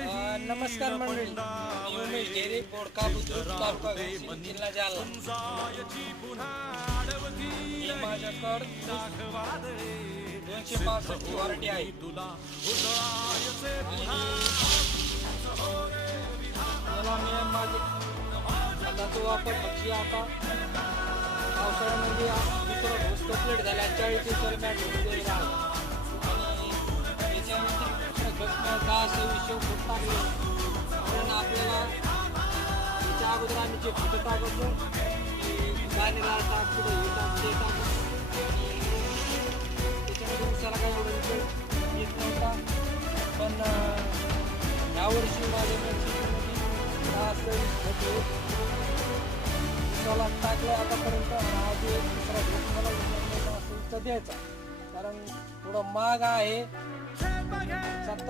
नमस्कार मंडळी, मी उमेश ढेरे, बोडका बुद्रुक, तालुका घोसी, जिल्हा जालना. ही माझ्याकडं 265 व्हरायटी आहे. याला मी खताचा वापर पक्षी आता पावसाळ्यामध्ये दुसरा डोस कंप्लीट झाला 40 दिवसाला मॅट दिलेला आहे. आणि त्याच्यामध्ये 10-26 फूट टाकले, कारण आपल्याला त्याच्या अगोदर आम्ही जे फुटं टाकतो गाणीदार टाक पुढे हे टाक ते टाक, त्याच्यामध्ये उसाला काही एवढं येत नव्हता. पण यावर्षी माझ्या मिरचीमध्ये 10-26 फूट उसाला टाकलं आतापर्यंत. हा जो दुसरा डोस मला असं द्यायचा, कारण थोडं महाग आहे.